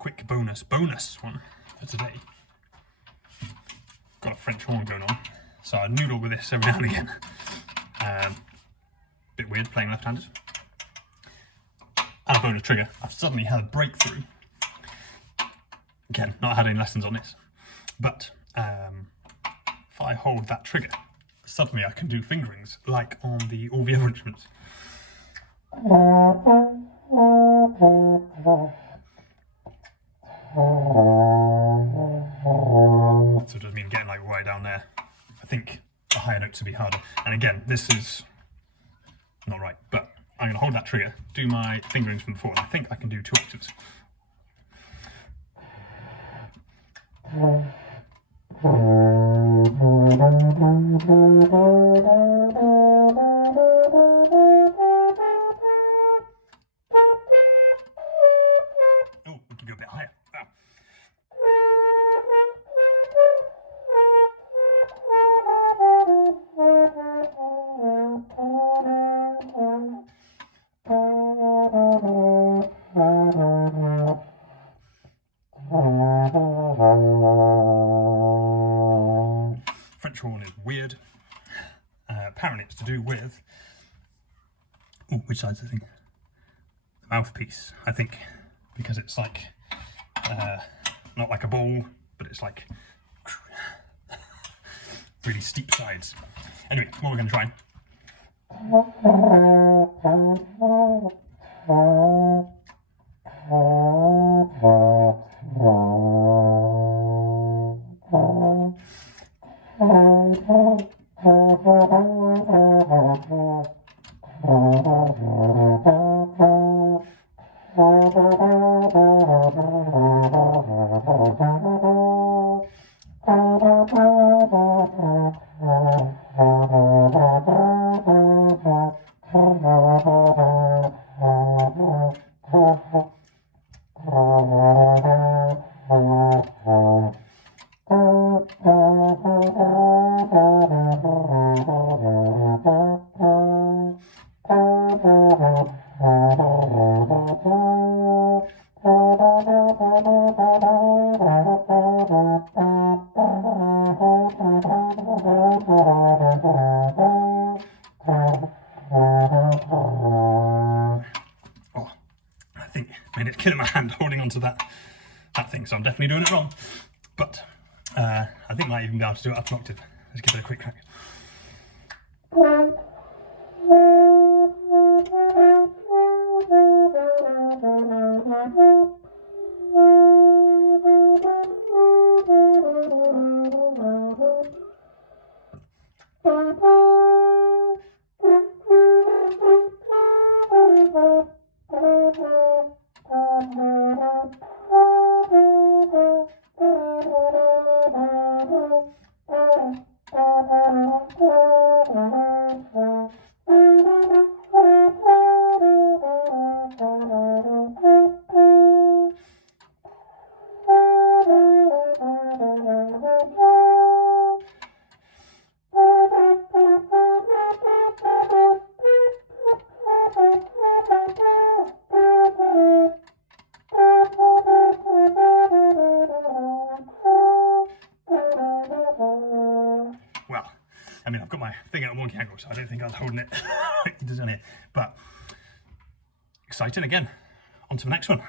quick bonus one for today. Got a French horn going on, so I noodle with this every now and again. Bit weird playing left-handed. And a bonus trigger. I've suddenly had a breakthrough. Again, not had any lessons on this, but if I hold that trigger, suddenly I can do fingerings like on all the other instruments. So it does mean getting like right down there. I think the higher notes would be harder. And again, this is not right, but I'm going to hold that trigger, do my fingerings from before, and I think I can do 2 octaves. Oh, we can go a bit higher. Ah. French horn is weird. Apparently it's to do with, which side's the thing? The mouthpiece, I think, because it's like, not like a bowl, but it's like really steep sides. Anyway, what we're going to try. I made it kill in my hand holding onto that thing, so I'm definitely doing it wrong. But I think I might even be able to do it up an octave. Let's give it a quick crack. Well, I mean, I've got my thing at a wonky angle, so I don't think I was holding it down here. But exciting again. On to the next one.